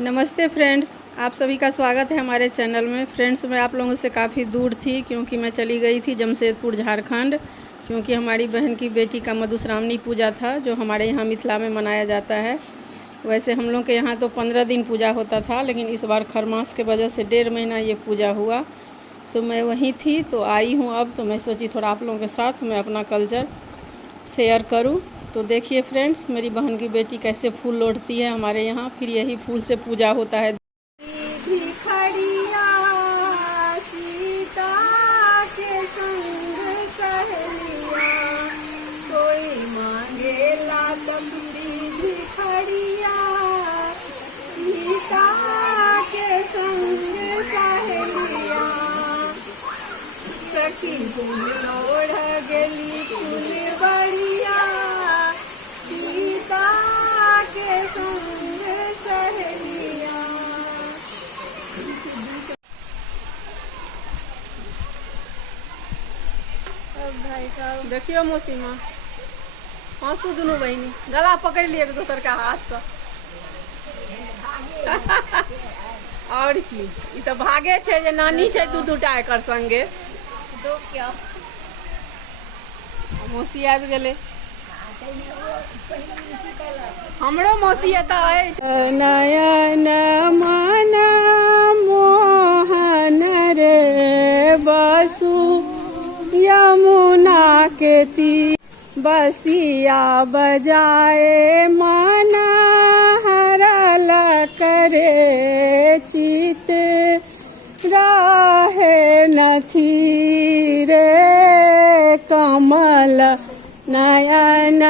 नमस्ते फ्रेंड्स, आप सभी का स्वागत है हमारे चैनल में। फ्रेंड्स, मैं आप लोगों से काफ़ी दूर थी क्योंकि मैं चली गई थी जमशेदपुर झारखंड, क्योंकि हमारी बहन की बेटी का मधुश्रावणी पूजा था जो हमारे यहाँ मिथिला में मनाया जाता है। वैसे हम लोग के यहाँ तो 15 दिन पूजा होता था, लेकिन इस बार खरमास के वजह से 1.5 महीना ये पूजा हुआ। तो मैं वहीं थी तो आई हूँ अब, तो मैं सोची थोड़ा आप लोगों के साथ मैं अपना कल्चर शेयर करूं। तो देखिए फ्रेंड्स, मेरी बहन की बेटी कैसे फूल लोढ़ती है हमारे यहाँ, फिर यही फूल से पूजा होता है। सीता के संग सहेलिया, कोई मांगेला तब सीधी खड़िया। सीता के संग सहेलिया, सखी फूल लोढ़ गेली फूल बढ़िया। सीता के संग सहेलिया। भाई साहब देखियो मौसीमा, हंसू दुनू बहनी गला पकड़ लिए एक दोसर का हाथ से। और की ई तो भागे छे जे नानी छे दू-दूटा एकर संगे। दो क्या मौसी आबि गेले, हमरो मौसी एता है। नयन मन मोहन रे बसु यमुना के तीर, बसिया बजाए मन हरल करे चित, राहे नथी रे कमल नयन